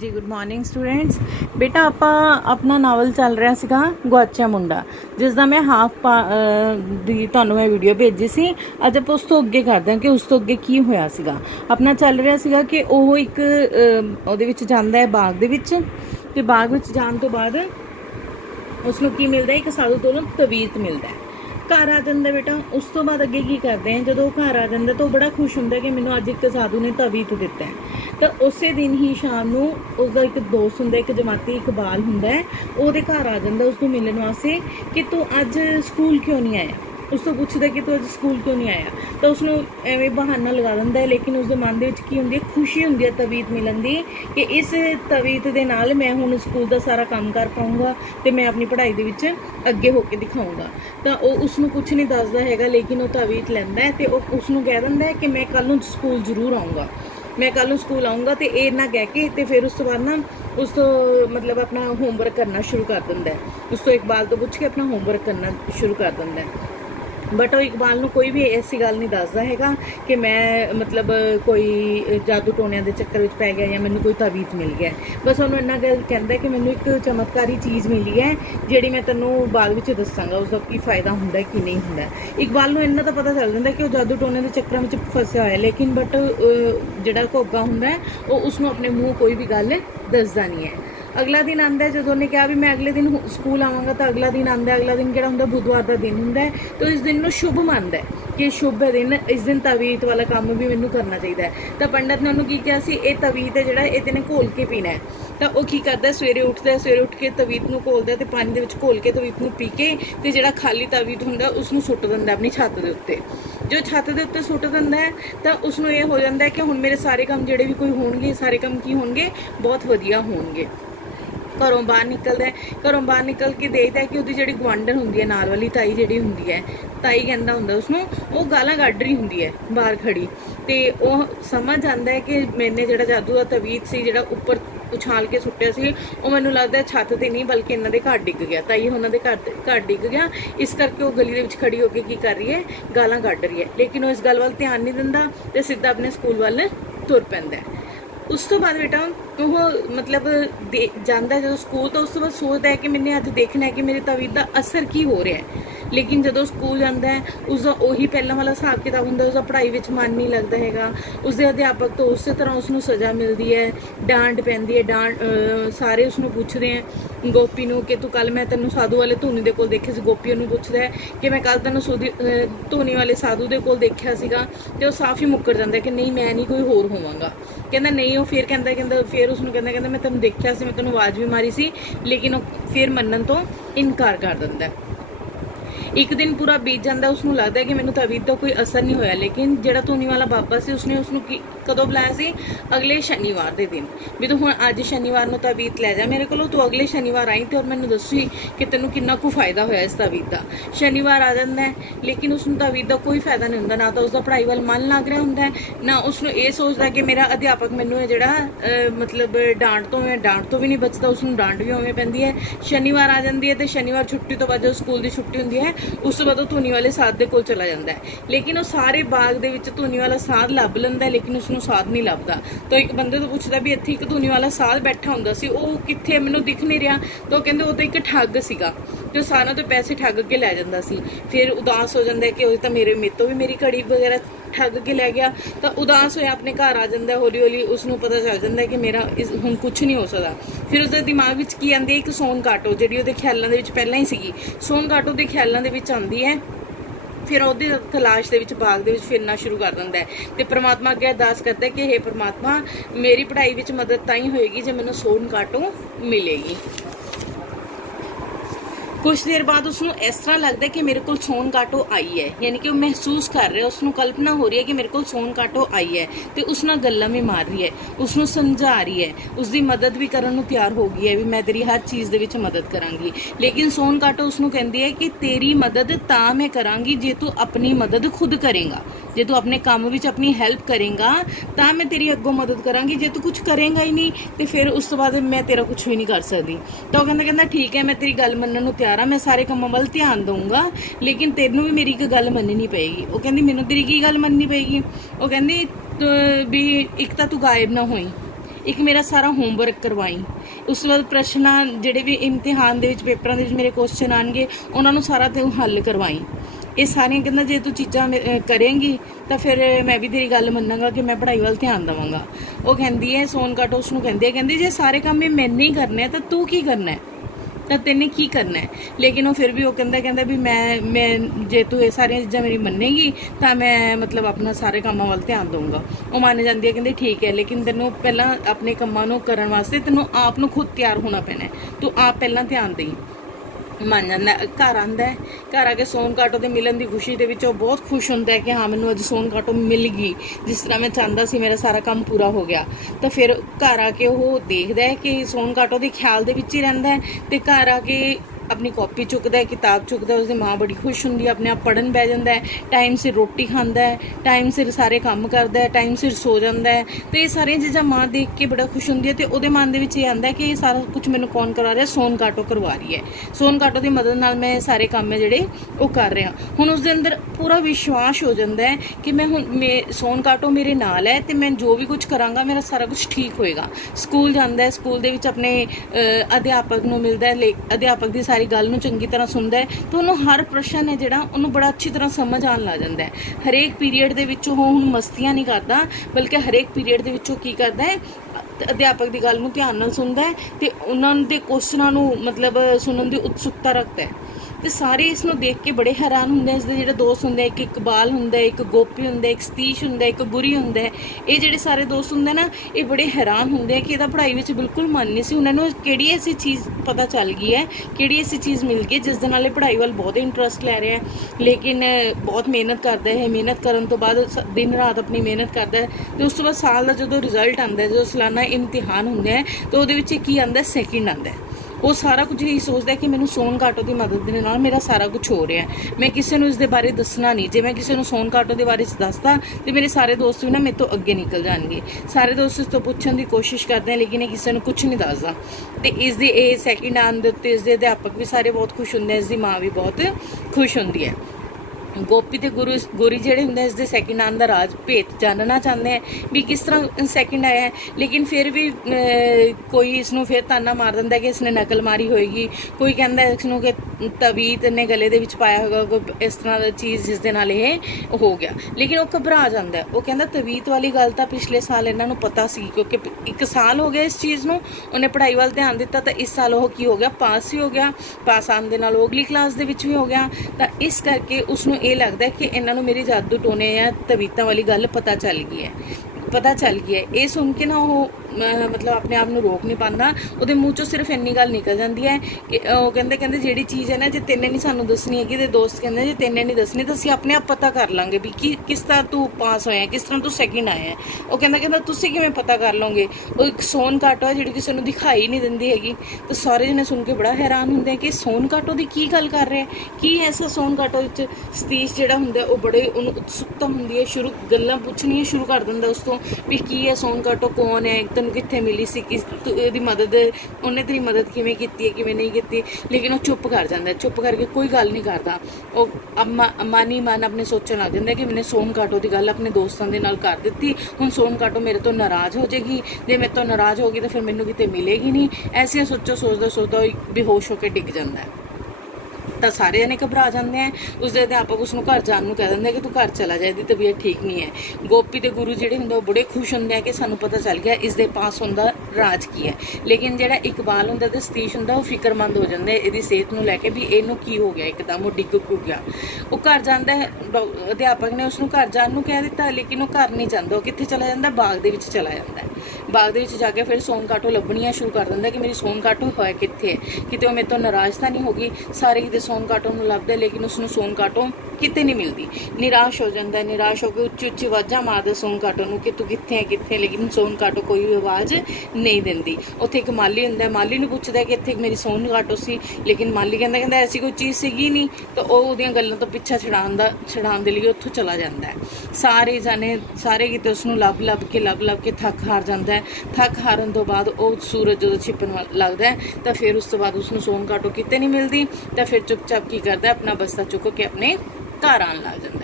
जी good morning students. बेटा ਆਪਾਂ ਆਪਣਾ ਨਾਵਲ ਚੱਲ ਰਿਹਾ ਸੀਗਾ ਗੁਆਚਿਆ ਮੁੰਡਾ, ਜਿਸ ਦਾ ਮੈਂ ਹਾਫ ਦੀ ਤੁਹਾਨੂੰ ਮੈਂ ਵੀਡੀਓ ਭੇਜੀ ਸੀ। ਅੱਜ ਆਪਾਂ ਉਸ ਤੋਂ ਅੱਗੇ ਕਰਦੇ ਹਾਂ ਕਿ ਉਸ ਤੋਂ ਅੱਗੇ ਕੀ ਹੋਇਆ ਸੀਗਾ। ਆਪਣਾ ਚੱਲ ਰਿਹਾ ਸੀਗਾ ਕਿ ਉਹ ਇੱਕ ਉਹਦੇ ਵਿੱਚ ਜਾਂਦਾ ਹੈ ਬਾਗ ਦੇ ਵਿੱਚ, ਤੇ ਬਾਗ ਵਿੱਚ ਜਾਣ ਤੋਂ ਬਾਅਦ ਉਸ ਨੂੰ ਕੀ ਮਿਲਦਾ ਹੈ, ਇੱਕ ਸਾਧੂ ਤੋਂ ਤਵੀਤ ਮਿਲਦਾ ਹੈ। घर आ जाता बेटा। उस तो बाद अगे की करते हैं, जो घर आ जाता तो बड़ा खुश होंगे कि मैंने अज एक साधु ने तवीत दिता है। तो उस दिन ही शाम को उसका एक दोस्त होंगे, एक जमाती इकबाल होंगे, वो घर आ जाता उसको मिलने वास्ते कि तू अज स्कूल क्यों नहीं आया। उस तो पूछता कि तू अज स्कूल क्यों नहीं आया, तो उसको एवं बहाना लगा देंगे। लेकिन उसके मन की होंगी खुशी होंगी तवीत मिलन की कि इस तवीत के नाल मैं हुण स्कूल का सारा काम कर पाऊँगा तो मैं अपनी पढ़ाई के अगे होके दिखाऊँगा। तो वह उसनों कुछ नहीं दसदा हैगा, लेकिन वह तवीत लैंदा है तो उसनों कह दिंदा है कि मैं कल नूं स्कूल जरूर आऊँगा, मैं कल नूं स्कूल आऊँगा। तो ये ना कह के तो फिर उस तो बाद ना उस तो मतलब अपना होमवर्क करना शुरू कर दिंदा है। उस तो इकबाल तो पूछ के अपना होमवर्क करना शुरू कर दिंदा है। बट वो इकबाल नूं कोई भी ऐसी गल नहीं दसदा हैगा कि मैं मतलब कोई जादू टोनिया के चक्कर में पै गया या मैनू कोई तवीत मिल गया। बस उन्होंने इन्ना गल कहता है कि मैनू एक चमत्कारी चीज़ मिली है जिहड़ी मैं तैनूं बाद विच दसांगा, उसका की फायदा हुंदा है कि नहीं हुंदा। इकबाल नूं इन्ना तो पता चल जाता है कि वो जादू टोने के चक्कर में फसिया होया, लेकिन बट जिहड़ा घोगा हुंदा है वो उसनूं अपने मूँह कोई भी गल दसदा नहीं है। अगला दिन आता है, जो उन्हें कहा भी मैं अगले दिन स्कूल आवांगा, तो अगला दिन आता है। अगला दिन किहड़ा हुंदा, बुधवार का दिन हुंदा है। तो इस दिन नूं शुभ मानदा है कि शुभ दिन, इस दिन तवीत वाला काम भी मैनूं करना चाहिए। तो पंडित ने उन्होंने की कहा सी, ये तवीत है जिहड़ा ये तैने घोल के पीना है। तो वह की करता है, सवेरे उठता है, सवेरे उठ के तवीत नूं घोलदा ते पानी दे विच घोल के तवीत नूं पी के ते जिहड़ा खाली तवीत हुंदा उसनूं सुੱਟ दिंदा अपनी छत दे उत्ते। जो छत दे उत्ते सुੱਟ दिंदा है तो उसनूं ये हो जाता है कि हुण मेरे सारे काम जिहड़े भी कोई होणगे, सारे काम की होणगे, बहुत वधिया होणगे। घरों बाहर निकलता है, घरों बाहर निकल के देखता है कि उसकी जी गुआंढन होंगी है, नाल वाली ताई जी होंगी है, ताई कहता होंगे उसनों, वो गालां कढ़ रही होंगी है बाहर खड़ी। तो वह समझ आता है कि मैंने जो जादू का तवीत से जो उपर उछाल के सुट्टिया सी, वो मैनूं लगता है छत से नहीं बल्कि इन्हों के घर डिग गया, ताई उन्होंने घर डिग गया। इस करके वो गली के खड़ी होकर की कर रही है, गालां कढ़ रही है। लेकिन वो इस गल वाल ध्यान नहीं दिंदा ते सीधा अपने स्कूल वाल तुर पैंदा है। उस तो बाद बेटा वो मतलब जाता है जो स्कूल, तो उस तो बाद सोचता है कि मैंने अज देखना है कि मेरे तवीत का असर की हो रहा है। लेकिन जो स्कूल जाता है उसका उही पहला वाला हिसाब किताब होंगे, उसका पढ़ाई में मन नहीं लगता है। उसके अध्यापक तो उस तरह उसनों सज़ा मिलती है, डांट पैंदी है, डांट सारे उसनों पूछते हैं गोपी नूं कि तू कल मैं तेनों साधु वाले धूनी दे कोल देखे सी। गोपी उन्होंने पूछता है कि मैं कल तेनों धूनी वाले साधु दे कोल देखा सीगा, ते वो साफ ही मुकर जाता है कि नहीं मैं नहीं कोई होर होवांगा। कहता नहीं, वो फिर कहता फिर उसनों कहता मैं तेनों देखा सी, मैं तेनों आवाज़ भी मारी सी, लेकिन फिर मनन तो इनकार कर दिंदा है। एक दिन पूरा बीत जाता, उसनों लगता है कि मैनूं तवीत का कोई असर नहीं होया। लेकिन जिहड़ा धूनी वाला बाबा से उसने उसनों कदों बुलाया सी, अगले शनिवार के दिन भी तू हुण अज शनिवार नूं तवीत लै जा मेरे कोलों, तू अगले शनिवार आई तो और मैनूं दस्सी कि तैनूं किन्ना कुछ फायदा होया इस तवीत का। शनिवार आ जाता है, लेकिन उसनूं तवीत का कोई फायदा नहीं होंदा, ना तो उसका पढ़ाई वाल मन लग रहा होंदा है, ना उसनूं ये सोचदा कि मेरा अध्यापक मैनूं है जिहड़ा मतलब डांट तो भी नहीं बचता, उसनूं डांट भी उवें पैंदी है। शनिवार आ जाती है तो शनिवार छुट्टी तो बाद जो स्कूल की छुट्टी होंदी है उस तो बाद वो धूनी वाले साध के कोल चला जाता है। लेकिन वो सारे बाग दे विच धूनी वाला साध लभ लैंदा है, लेकिन उसनूं साध नहीं लभदा। तो एक बंदे तो पूछदा भी इत्थे एक धूनी वाला साध बैठा हुंदा सी, वो कित्थे, मैनूं दिख नहीं रहा। तो कहंदे वो तो एक ठग सीगा जो सारा तो पैसे ठग के लै जांदा सी। फिर उदास हो जाता है कि वो तो मेरे तो भी मेरी घड़ी वगैरह ठग के लै गया। तो उदास होया अपने घर आ जाता है, हौली हौली उसनूं पता चल जाता है कि मेरा हुण कुछ नहीं हो सकता। फिर उसके दिमाग में की आती है एक सोन काटो, जिहड़ी उहदे ख्यालों दे विच पहलां ही सीगी, सोन काटो दे ख्यालों दे विच आंदी है। फिर ਉਹਦੀ तलाश ਦੇ ਵਿੱਚ ਬਾਗ ਦੇ ਵਿੱਚ ਫਿਰਨਾ ਸ਼ੁਰੂ ਕਰ ਦਿੰਦਾ ਹੈ ਤੇ ਪ੍ਰਮਾਤਮਾ ਅੱਗੇ ਅਰਦਾਸ ਕਰਦਾ ਹੈ ਕਿ हे परमात्मा ਮੇਰੀ ਪੜ੍ਹਾਈ ਵਿੱਚ ਮਦਦ ਤਾਂ ਹੀ ਹੋਏਗੀ ਜੇ ਮੈਨੂੰ ਸੋਨ ਕਾਟੋ ਮਿਲੇਗੀ। कुछ देर बाद उसनों इस तरह लगता है कि मेरे को सोन काटो आई है, यानी कि वो महसूस कर रहा है, उसनों कल्पना हो रही है कि मेरे को सोन काटो आई है। तो उसनां गल्लां भी मार रही है, उसनों समझा रही है, उसकी मदद भी करन नूं तैयार हो गई है भी मैं तेरी हर चीज़ दे विच मदद करांगी। लेकिन सोन काटो उसनों कहती है कि तेरी मदद तां मैं करांगी जे तू अपनी मदद खुद करेगा, जे तू अपने काम विच अपनी हैल्प करेगा तां मैं तेरी अगों मदद करांगी, जे तू कुछ करेगा ही नहीं तो फिर उस तो बाद मैं तेरा कुछ भी नहीं कर सकती। तो कहता ठीक है मैं तेरी गल मनण नूं तैयार हाँ, मैं सारे कामों वाल ध्यान दूंगा, लेकिन तेनों भी मेरी एक गल मननी पेगी। वो कहती मैनूं तेरी की गल मननी पेगी, वो कहती भी एक तो तू गायब ना होई, एक मेरा सारा होमवर्क करवाई। उस तो बाद प्रश्न ਜਿਹੜੇ ਵੀ ਇਮਤਿਹਾਨ ਦੇ ਵਿੱਚ ਪੇਪਰਾਂ ਦੇ ਵਿੱਚ ਮੇਰੇ ਕੁਐਸਚਨ ਆਣਗੇ ਉਹਨਾਂ ਨੂੰ ਸਾਰਾ ਤੂੰ ਹੱਲ ਕਰਵਾਈ। ਇਹ ਸਾਰੀਆਂ ਕਹਿੰਦਾ ਜੇ ਤੂੰ ਚੀਜ਼ਾਂ ਕਰੇਂਗੀ ਤਾਂ ਫਿਰ ਮੈਂ ਵੀ ਤੇਰੀ ਗੱਲ ਮੰਨਾਂਗਾ ਕਿ ਮੈਂ ਪੜ੍ਹਾਈ ਵੱਲ ਧਿਆਨ ਦੇਵਾਂਗਾ। ਉਹ ਕਹਿੰਦੀ ਹੈ ਸੋਨ ਕਾਟੋ ਉਸਨੂੰ ਕਹਿੰਦੀ ਹੈ ਕਹਿੰਦੀ ਜੇ ਸਾਰੇ ਕੰਮ ਇਹ ਮੈਨੇ ਹੀ ਕਰਨੇ ਤਾਂ ਤੂੰ ਕੀ ਕਰਨਾ ਹੈ, ਤਾਂ ਤੈਨੇ ਕੀ ਕਰਨਾ ਹੈ। ਲੇਕਿਨ ਉਹ ਫਿਰ ਵੀ ਉਹ ਕਹਿੰਦਾ ਵੀ ਮੈਂ ਜੇ ਤੂੰ ਇਹ ਸਾਰੀਆਂ ਚੀਜ਼ਾਂ ਮੇਰੀ ਮੰਨੇਗੀ ਤਾਂ ਮੈਂ ਮਤਲਬ ਆਪਣਾ ਸਾਰੇ ਕੰਮਾਂ ਵੱਲ ਧਿਆਨ ਦਊਂਗਾ। ਉਹ ਮੰਨ ਜਾਂਦੀ ਹੈ ਕਹਿੰਦੀ ਠੀਕ ਹੈ, ਲੇਕਿਨ ਤੈਨੂੰ ਪਹਿਲਾਂ ਆਪਣੇ ਕੰਮਾਂ ਨੂੰ ਕਰਨ ਵਾਸਤੇ ਤੈਨੂੰ ਆਪ ਨੂੰ ਖੁਦ ਤਿਆਰ ਹੋਣਾ ਪੈਣਾ, ਤੂੰ ਆਪ ਪਹਿਲਾਂ ਧਿਆਨ ਦੇਈ। ਮੰਨ ਜਾਂਦਾ। ਘਰ ਆਉਂਦਾ, ਘਰ ਆ ਕੇ ਸੋਨ ਕਾਟੋ ਦੇ ਮਿਲਣ ਦੀ ਖੁਸ਼ੀ ਦੇ ਵਿੱਚ ਉਹ ਬਹੁਤ ਖੁਸ਼ ਹੁੰਦਾ ਕਿ ਹਾਂ ਮੈਨੂੰ ਅੱਜ ਸੋਨ ਕਾਟੋ ਮਿਲ ਗਈ, ਜਿਸ ਤਰ੍ਹਾਂ ਮੈਂ ਚਾਹੁੰਦਾ ਸੀ, ਮੇਰਾ ਸਾਰਾ ਕੰਮ ਪੂਰਾ ਹੋ ਗਿਆ। ਤਾਂ ਫਿਰ ਘਰ ਆ ਕੇ ਉਹ ਦੇਖਦਾ ਹੈ ਕਿ ਸੋਨ ਕਾਟੋ ਦੇ ਖਿਆਲ ਦੇ ਵਿੱਚ ਹੀ ਰਹਿੰਦਾ ਹੈ ਤੇ ਘਰ ਆ ਕੇ अपनी कॉपी चुकता है, किताब चुकता है, उसकी माँ बड़ी खुश होंगी, अपने आप पढ़न बह जाता है, टाइम सिर रोटी खाता है, टाइम सिर सारे काम करता है, टाइम सिर सो जाता है। तो ये सारिया चीज़ां माँ देख के बड़ा खुश होंगी है। तो वो मन के आंदा है कि ये सारा कुछ मैंने कौन करा रहा, सोन काटो करवा रही है, सोन काटो की मदद नाल मैं सारे काम है जोड़े वो कर रहा। हुण उसके अंदर पूरा विश्वास हो जाता है कि मैं हुण सोन काटो मेरे नाल है तो मैं जो भी कुछ करांगा मेरा सारा कुछ ठीक होएगा। स्कूल जाता है, स्कूल दे विच अपने अध्यापक नूं मिलदा है, अध्यापक की सारी गल नूं चंगी तरह सुनता है तो उन्होंने हर प्रश्न है जिहड़ा उन्होंने बड़ा अच्छी तरह समझ आन लग जाता है। हरेक पीरीयड दे विच हुण मस्तियां नहीं करता, बल्कि हरेक पीरीयड दे विच की करता है अध्यापक की गल नूं ध्यान नाल सुनता है ते उन्हां दे क्वेश्चनां नूं मतलब सुनन दी उत्सुकता रखता है। तो सारे इसनूं देख के बड़े हैरान होंदे। इसदे जिहड़े दोस्त होंदे, एक इकबाल हुंदा है, एक गोपी हुंदा है, एक सतीश हुंदा है, एक बुरी हुंदा है। ये जिहड़े सारे दोस्त हुंदे ना ये बड़े हैरान होंदे कि इहदा पढ़ाई विच बिल्कुल मन नहीं सी। उन्हां नूं किहड़ी ऐसी चीज़ पता चल गई है, किहड़ी ऐसी चीज़ मिल गई जिस दे नाल पढ़ाई वाल बहुत इंटरस्ट लै रहा है। लेकिन बहुत मेहनत करता है, मेहनत करन तो बाद दिन रात अपनी मेहनत करता है। तो उस तो बाद साल का जो रिजल्ट आता है, जो सालाना इम्तिहान होंगे तो वो की आता है, सैकेंड आता है। वो सारा कुछ यही सोचता है कि मैंने सोन काटो की मदद के नाल मेरा सारा कुछ हो रहा है। मैं किसी को इसके बारे दसना नहीं, जो मैं किसी को सोन काटो के बारे दसदा तो मेरे सारे दोस्त भी ना मेरे तो अगे निकल जाएंगे। सारे दोस्त इस तो पूछने की कोशिश करते हैं लेकिन किसी को कुछ नहीं दसदा। तो इसके सैकेंड आने के उत्ते इसके अध्यापक भी सारे बहुत खुश होंगे, इसकी माँ भी बहुत खुश होंगी है। गोपी ते गोरी जिहड़े हुंदे इसदे सैकेंड आने का राज भेत जानना चाहते हैं भी किस तरह सैकेंड आया है। लेकिन फिर भी कोई इसनूं फिर ताना मार दिंदा कि इसने नकल मारी होएगी, कोई कहंदा इसनूं कि तवीत ने गले दे विच पाया होगा, कोई इस तरह की चीज़ जिस दे नाल इह हो गया। लेकिन वो घबरा जांदा है, वो कहंदा तवीत वाली गल तां पिछले साल इन्हां नूं पता सी, क्योंकि 1 साल हो गया इस चीज़ नूं, उन्हें पढ़ाई वाल ध्यान दिता तो इस साल वो की हो गया, पास ही हो गया, पास आने दे नाल अगली क्लास दे विच भी हो गया। तो इस करके उसनूं ये लगता है कि इन्होंने मेरी जादू टोने या तवीतां वाली गल पता चल गई है, पता चल गई है। ये सुन के ना वो मतलब अपने आप को रोक नहीं पाता, वो मूँह चों सिर्फ इन्नी गल निकल जाती है कि वो कहते जिहड़ी चीज़ है ना जे तेने नहीं सानू दसनी है, तो दोस्त कहते जे तेने नहीं दसनी तो असीं अपने आप पता कर लांगे भी कि किस तरह तू पास होया, किस तरह तू सैकेंड आया है। वो कहता तुसीं किवें पता कर लोगे, वो एक सोन काटो है जिहड़ी किसी नूं दिखाई नहीं दिंदी हैगी। तो सारे जने सुन के बड़ा हैरान होंदे हैं कि सोन काटो की गल कर रहे हैं, की ऐसा सोन काटो विच सतीश जिहड़ा हुंदा वो बड़े उन्हें उत्सुकता हुंदी है, शुरू गल्लां पुछणियां शुरू कर दिंदा उस तों भी की है सोन काटो, कौन है, तैनूं कित्थे मिली सी, किस दी मदद उन्हें तेरी मदद किवें कीती है, किवें नहीं कीती। लेकिन वो चुप कर जाता है, चुप करके कोई गल नहीं करता। वो मन ही मन अपने सोचण लग जाता है कि मैंने सोन काटो की गल अपने दोस्तों के नाल कर दी, हुण सोन काटो मेरे तो नाराज़ हो जाएगी, जे मेरे तो नाराज़ होगी तो फिर मैनूं किते मिलेगी नहीं। ऐसियां सोचो सोचदा बेहोश होकर डिग जाता है। तो सारे जने घबरा जाते हैं। उसके अध्यापक उसनूं घर जाने को कह देंगे कि तू घर चला जाए, इसकी तबीयत ठीक नहीं है। गोपी ते गुरु जिहड़े हुंदे बड़े खुश होंगे कि सानूं पता चल गया इसके पास होंदा राज की है। लेकिन जिहड़ा इकबाल हुंदा ते सतीश हुंदा वो फिक्रमंद हो जाता है इसकी सेहत नूं लैके भी इहनूं की हो गया, एकदम वो डिग गया। वो घर जाता है, अध्यापक ने उसनूं घर जाने को कह दिता, लेकिन वो घर नहीं जाता, वो कित्थे चला जाता, बाग दे विच चला जाता है। बाग दे विच जाके फिर सोन काटो लभणियां शुरू कर दिंदा कि मेरी सोन काटो है कित्थे है, किते वो मेरे तो नाराज़ तो नहीं होगी। सारे किते सोन काटो नूं लभदे लेकिन उसनूं सोन काटो किते नहीं मिलती। निराश हो जाता है, निराश होकर उच्ची उच्ची आवाज़ां मारदा सोन काटो नूं कि तू कित्थे है कित्थे, लेकिन सोन काटो कोई भी आवाज़ नहीं दिंदी। उत्थे एक माली हुंदा, माली नूं पुछदा कि इत्थे मेरी सोन काटो सी, लेकिन माली कहंदा ऐसी कोई चीज़ सीगी नहीं। तो वो उहदियां गल्लां तो पिछा छड़ाउण दे लई उत्थों चला जाता है। सारे जाने सारे किते उसनूं लभ के थक हार जाता है। थक हारन तो बाद वो सूरज जो छिपन लगता है तो फिर उस तो बाद उसनूं सोन काटो किते नहीं मिलती। तो फिर चुपचाप की करता है, अपना बस्ता चुक के अपने घर आन लग जाता है।